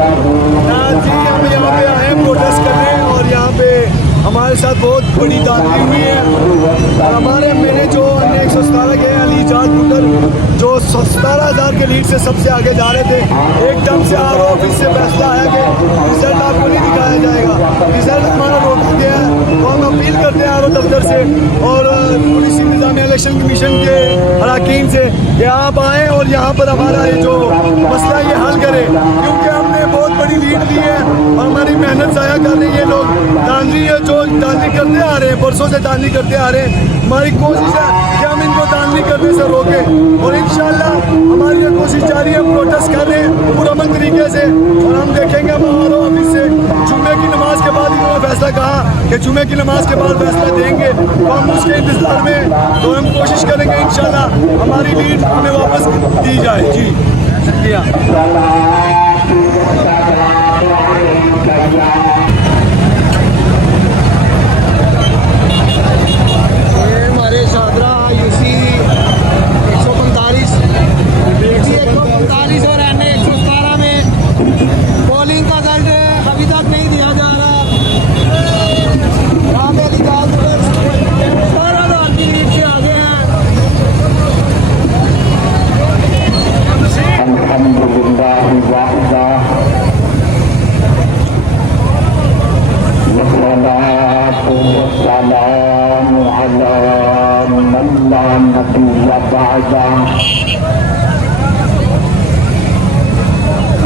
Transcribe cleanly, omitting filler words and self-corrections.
हम यहाँ पे आए हैं प्रोटेस्ट करने और यहाँ पे हमारे साथ बहुत बड़ी दाखिली हुई है और हमारे मेरे जो अन्य 117 के अली जाज बुटर जो 17,000 के लीड से सबसे आगे जा रहे थे, एकदम से आर ऑफिस से फैसला आया कि रिजल्ट आपको नहीं दिखाया जाएगा, रिजल्ट हमारा रोका गया है। तो हम अपील करते हैं आर ओ दफ्तर से और पुलिस इंतजामिया इलेक्शन कमीशन के अरकान से कि आप आएँ और यहाँ पर हमारा ये जो मसला ये हल करें, क्योंकि हमने बहुत बड़ी लीड ली है और हमारी मेहनत ज़ाया कर रही है लोग। दानगी जो दानगी करते आ रहे हैं, परसों से दानगी करते आ रहे हैं, हमारी कोशिश है कि हम इनको दानगी करने से रोकें और इंशाल्लाह हमारी ये कोशिश जारी है। प्रोटेस्ट कर रहे हैं पुरअमन तरीके से और हम देखेंगे हम ऑफिस से जुम्मे की नमाज के बाद इन्होंने फैसला कहा कि जुम्मे की नमाज के बाद फैसला देंगे, तो हम उसके इंतजार में तो हम कोशिश करेंगे इंशाल्लाह हमारी लीड हमें वापस दी जाए। जी शुक्रिया। हमारे शादरा यूसी 145 और एन 117 में पोलिंग का रिजल्ट अभी तक नहीं दिया जा रहा। यहाँ पे 17,000 की लीड से आगे हैं।